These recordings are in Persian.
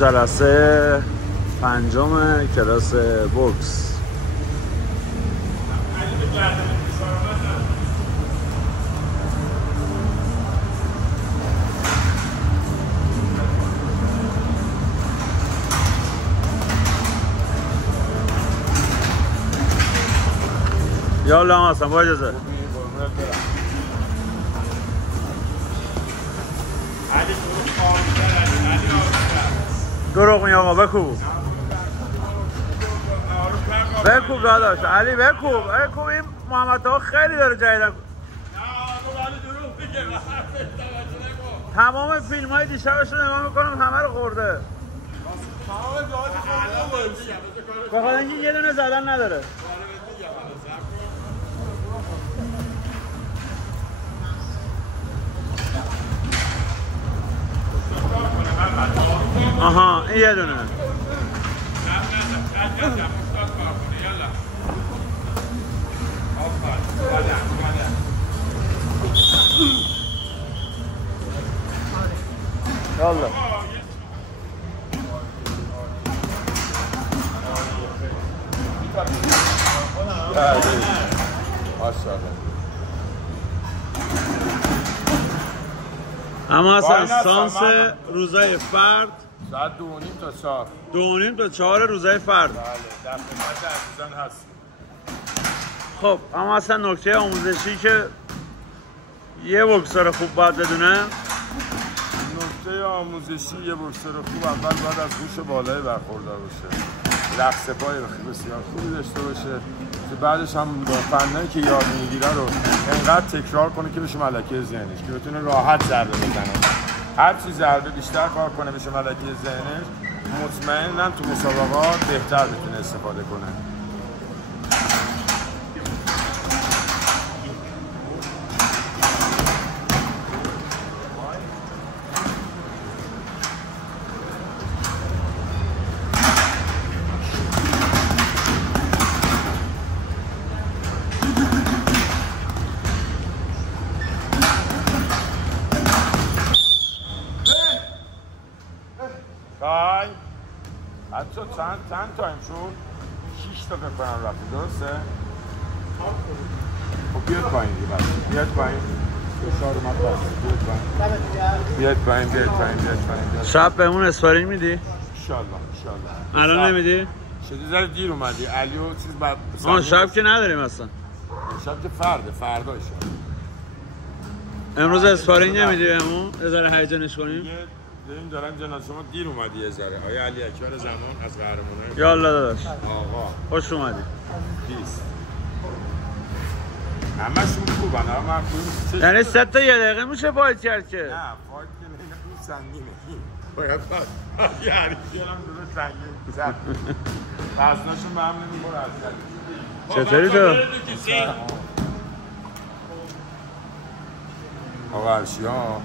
جلسه پنجم کلاس بوکس. یالا هم هستم با اجازه. دروغ می آقا بکوب بکوب داداش علی بکوب این محمد ها خیلی داره جدیدن. تمام فیلم های دیشبش رو نگاه میکنم همه رو خورده بخاطر اینکه یه دونه زدن نداره. آها این یه دونه یالا اما اصلا سانس روزای فرد ساعت 2:30 تا 4 2:30 تا 4 روزای فرد. بله در خدمت عزیزان هست. خب اما اصلا نکته آموزشی که یه بوکسر خوب باید بدونه، نکته آموزشی یه بوکسر خوب اول باید از گوش بالای برخوردار باشه، رقص پای بسیار خوبی داشته باشه که بعدش هم با فنایی که یاد میگیره رو انقدر تکرار کنه که بشه ملکه ذهنش، که بتونه راحت ضربه بزنه. هر چی ضربه بیشتر کار کنه بشه ملکه ذهنش، مطمئناً تو مسابقات بهتر بتونه استفاده کنه. چند تایم شد؟ 6 تا فکر کنم رفتی، درسته؟ خب بیاد پایین دیگه بچه، بیاد پایین فشار اومد بچه، بیاد پایین. شب بهمون اسپارینگ میدی؟ انشالله الان نمیدی؟ شدی ذره دیر اومدی، علی و چیز بعد شب که نداریم اصلا، شب که فردا امروز اسپارینگ نمیدی بهمون؟ یه ذره هیجانش کنیم؟ داریم دارن جناب شما دیر اومدی یه ذره. آیا علی اکبر زمان از قهرمانان. یالا داداش آقا خوش اومدی. پیس همشون خوبن، همه خوب. یعنی 3 تا یه دقیقه میشه فایت کرد که؟ نه فایت که نه، سنگینه. باید فایت یعنی جلم درست سنگین وزناشون به هم نمیخوره از چطوری تو؟ آقا عرشیا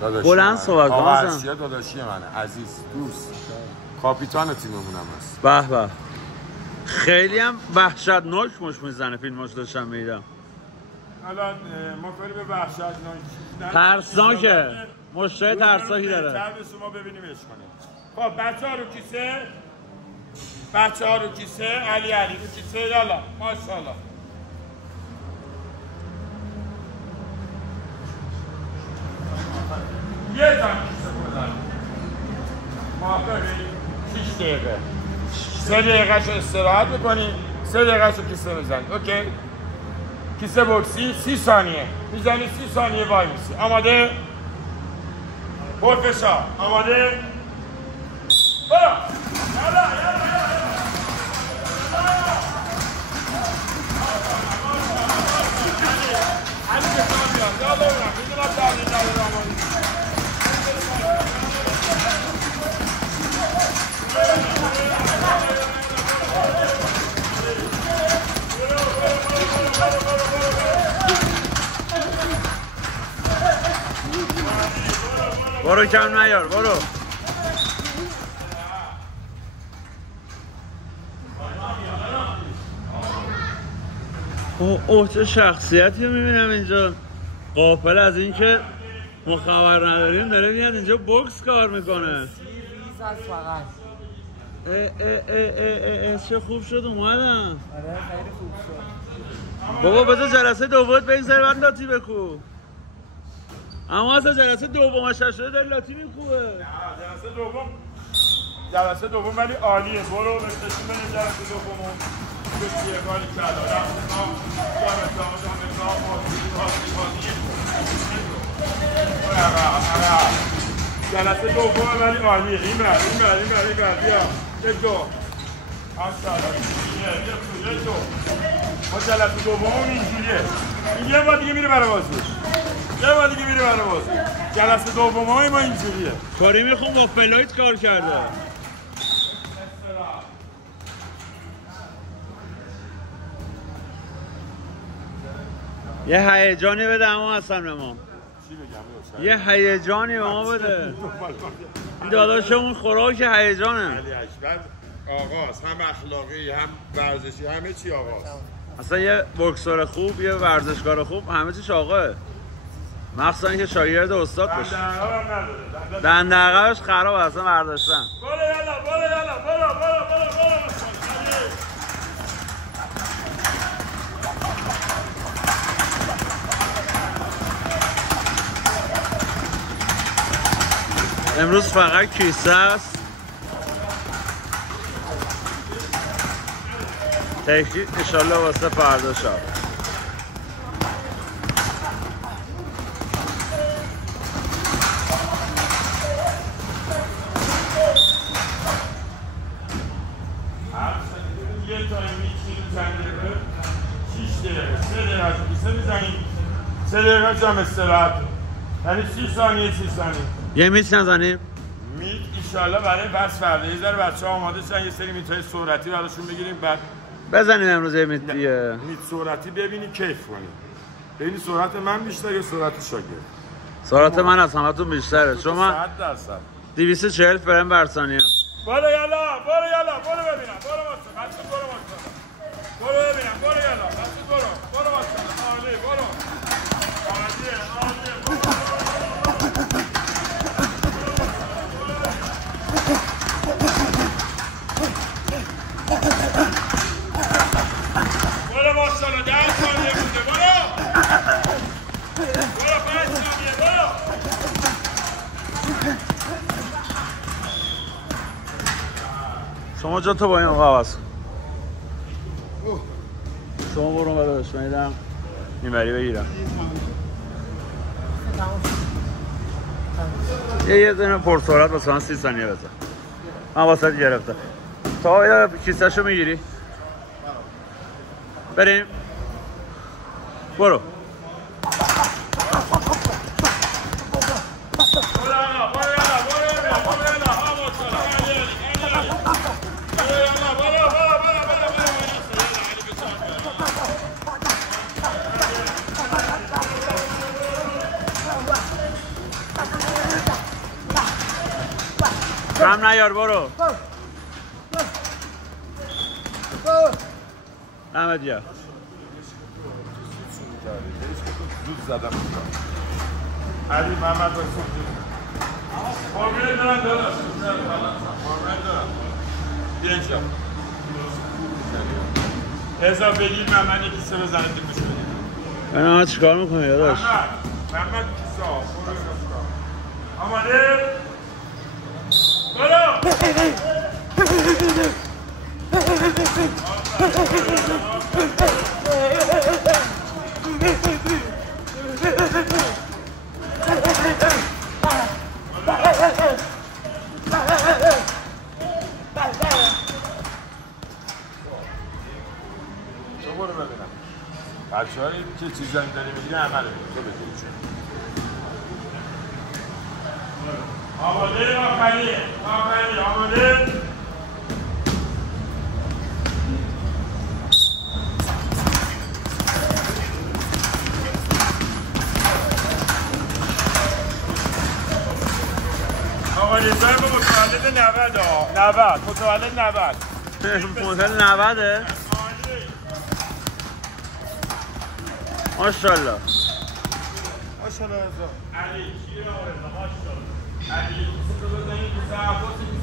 داداشی بلند صحبت کن. آقا عرشیا داداشی منه، عزیز دوست، کاپیتان تیممون هم هست. به به خیلی هم وحشتناک مش میزنه، فیلماش داشتم میدیدم. الان ما کاری به وحشتناک ترسناکه، مشتری ترسناکی داره. بهتر به شما ببینیمش کنیم. خب بچه ها رو کیسه علی رو کیسه، یالا ماشاءالله. یه تن کیسه بودن ما بریم 6 دقیقه 3 دقیقه شو استراحت بکنیم، 3 دقیقه شو کیسه بزن. اوکی؟ کیسه بوکسی 30 ثانیه میزنی، 30 ثانیه وای میسی. آماده؟ پرفشار آماده؟ برو یالا علی که کام بیاد یالا برم میدونم داریم برو کم نیار برو. اوه چه شخصیتی رو میبینم اینجا، قافل از این که ما خبر نداریم داره میاد اینجا بوکس کار میکنه. هست فقط. چه خوب شد اومدم. آره خیلی خوب شد. بابا بذار جلسه دومت بگذره بعد لاتی بکو. اما اصلا جلسه دومش شده داری لاتی میکوبه. جلسه دوم ولی عالیه. برو بستشون بره جلسه دومون. کشیه کاری کرد. جلسه دوم ولی عالیه. این بر بیا. بگو. ما جلسه دومون اینجوریه. این یه بار دیگه میره برای بازی. جلسه دومای ما اینجوریه. کاری میخوام با فلایت کار کرده. یه هیجانی بده اما اصلا به ما. چی بگم؟ یه هیجانی به ما بده. این داداشمون خوراک هیجانه. علی اکبر آغاز هم اخلاقی هم ورزشی همه چی آغاز. اصلا یه بوکسور خوب یه ورزشکار خوب همه چیش آقاه. مخصوصا که شاگرد استاد باشه. دنده عقبش خراب اصلا برداشتن. برو یالا امروز فقط کیسه است. تحقیق انشالله واسه فردا شب. یه تایمی چیزی زنگیره 6 دقیقه 3 دقیقه از کیسه میزنیم 3 دقیقه هم استراحت. یعنی 30 ثانیه یه میت نزنیم؟ میت ایشالله برای بس فردا یه ذره بچه‌ها آماده شدن یه سری میت‌های سرعتی براشون بگیریم بعد بزنیم امروز یه میت دیگه. میت سرعتی ببینی کیف کنی. ببینی سرعت من بیشتر یا سرعت شاگرد؟ سرعت من از همتون بیشتره چون من 100%. 240 فریم بر ثانیه. برو یالا برو ببینم برو عالی برو ماشاءالله 10 ثانیه مونده برو 5 ثانیه برو. شما جا تو با این آقا عوض کن. شما برون برو شنیدم میبری بگیرم. یه دونه پرسرعت مثلا 30 ثانیه بزن. من واسه گرفتم. تا یا کیسه‌شو میگیری؟ بریم. برو. کم نیار برو. دمت گرم. زود زدم علی محمد رسول قربونت دارم داداش قربونت دارم بیا اینجا هزار بگیر محمد یکی سه بزنه تو گوش بدیم. من چیکار میکنی داداش؟ محمد کیسا آماده برو شما رو ببینم بچه هایی که چیزایی داری میگیری عمل میگی تو بگیری چون آماده آخری آماده آقایزای با متولد 90 متولد 90 مدل 90 ماشاءالله ماشاءالله علی چیه ماشاءالله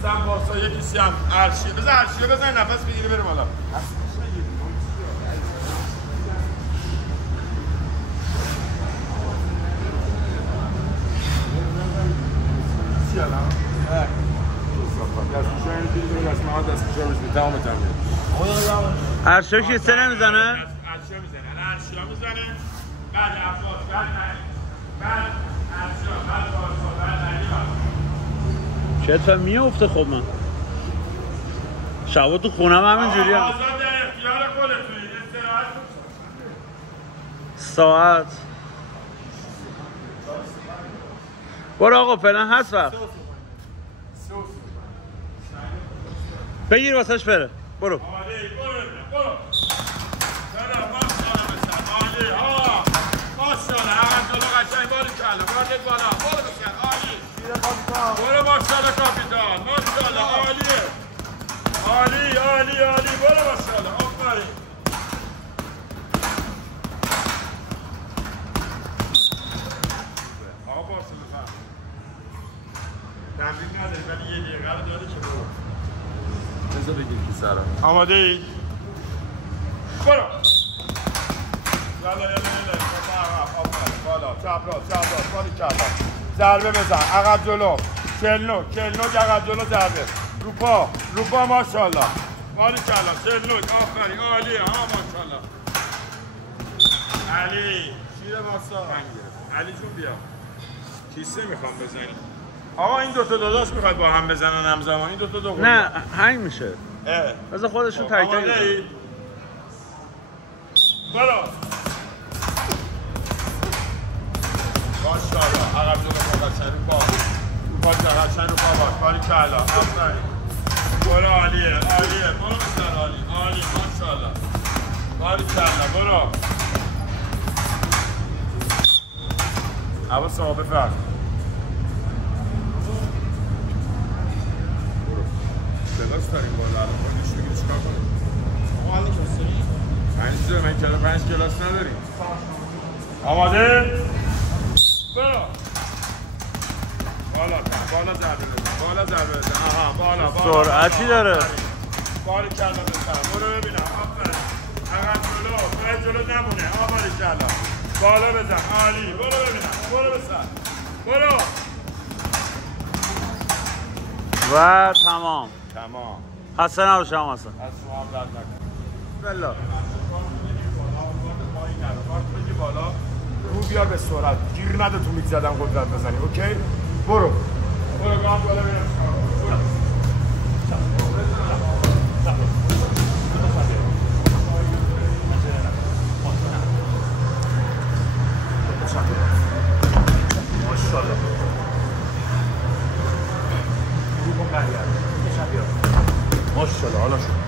سم باسا یکیسی هم عرشیه بزن عرشیه بزن نفس بگیری بریم حالا چی الان؟ دستشو این دیگه بریم دست محمد دستشو بزنی تمام تمام عرشیه کیسه نمیزنه؟ عرشیه میزنه عرشیه میزنه بعد عباس بعد عرشیه بعد باسا بعد علی چطور میفته خب من شبا تو خونم همینجوری هم آزاد اختیار خودتونی استراحت ساعت برو آقا فعلا هست وقت بگیر واسش بره برو عالی برو عالی ها ماشاءالله عقب جلو قشنگ باری کلا بارد بالا برو بکن عالی برو ماشاءالله کاپیتان ماشاءالله عالیه عالی برو ماشاءالله آفرین آقا باشه بفهم تمرین نداری ولی یه دقیقه رو داری که برو بذار بگیر کی سرم آماده ای؟ برو یالا بالا چپ راست باری کلا ضربه بزن عقب جلو چلنو عقب جلو ضربه رو پا ماشاءالله باری کلا چلنو آفرین عالیه ها ماشاءالله علی شیر باسا علی جون بیا کیسه میخوام بزنی آقا این دوتا داداش میخواد با هم بزنن همزمان این دوتا دو نه هنگ میشه بذار خودشون تک تک بزنن برو ماشاءالله عقب جلو قشنگ رو پا قشنگ رو پا باری کلا آفرین برو عالیه برو بسر عالی ماشاءالله باری کلا برو حواس آقا بفرد کلاس داریم بالا الان کنیش بگیری چیکار کنیم آقا الان کلاس داریم؟ من 5 کلاس نداریم آماده؟ برو بالا ضربه بزن آها بالا سرعتی داره باری کلا بزن برو ببینم آفرین عقب جلو نمونه باری کلا بالا بزن عالی برو ببینم برو بزن برو و تمام خسته نباشم حسن از شما هم رد نکن بلا بالا رو بیار به سرعت گیر نده تو میت زدن قدرت بزنی اوکی برو گام بالا بریم ماشاءالله ماشاءالله حالا شد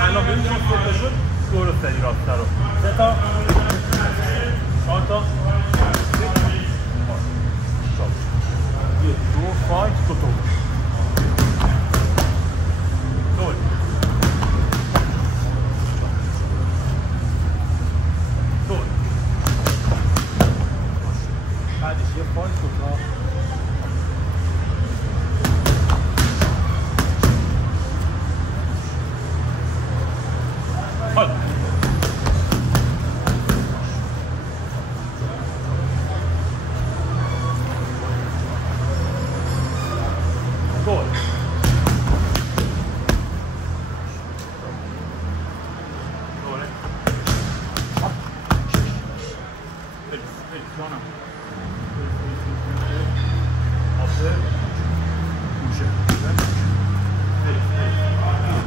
الان ببین چون خورده شد درست داری راسته رو 3 تا 4 تا 1 2 فایت دوتو دول بعدش یه فایت دوتا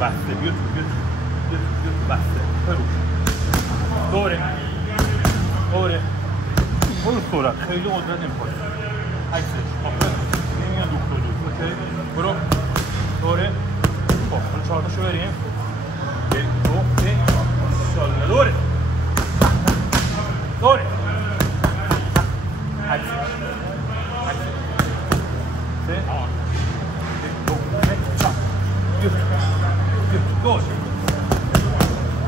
بسته بیا بسته دوره برو سرعت خیلی قدرت نمیخواد عکسش نمیان دکتر اوکی برو دوره خب حالا 4 تاشو بریم 1 2 3 انشالله دوره عکسش 3 2 3 4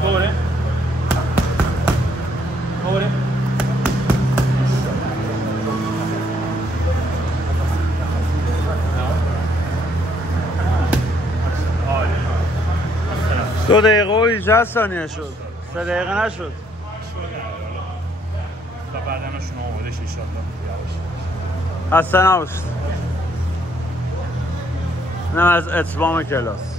دوره 2 دقیقه و 18 ثانیه شد 3 دقیقه نشد و بعدنشون آمادش انشالله خسته نباشید. اینم از اتمام کلاس.